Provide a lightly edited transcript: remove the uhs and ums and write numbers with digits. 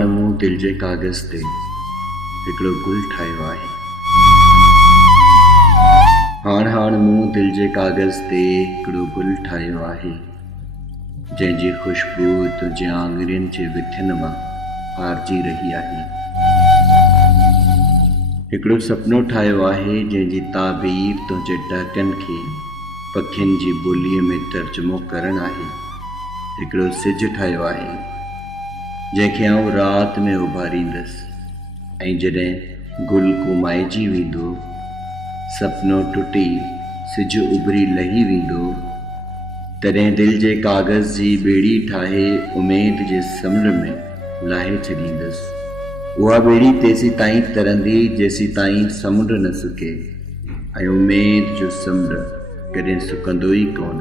हाण मूं दिल जे कागज़ ते हिकिड़ो गुल ठाहियो आहे। हाण मूं दिल जे कागज़ ते हिकिड़ो गुल ठाहियो आहे, जंहिंजी ख़ुशबू तुंहिंजे आङुरियुनि जे विथनि मां हारजी रही आहे। हिकिड़ो सुपिनो ठाहियो आहे जंहिंजी ताबीर तुंहिंजे टहकनि खे पखियुनि जी ॿोलीअ में तर्जुमो करणु आहे। हिकिड़ो सिजु ठाहियो आहे जंहिंखे आउं राति में उभारींदुसि, ऐं जॾहिं गुल कुमाइजी वेंदो, सपनो टुटी सिजु उभरी लही वेंदो, तॾहिं दिल जे कागज़ जी ॿेड़ी ठाहे उमेद जे समुंड में लाहे छॾींदुसि। उहा ॿेड़ी तेसीं ताईं तरंदी जेसीं ताईं समुंड न सुके, ऐं उमेद जो समुंड कॾहिं सुकंदो ई कोन।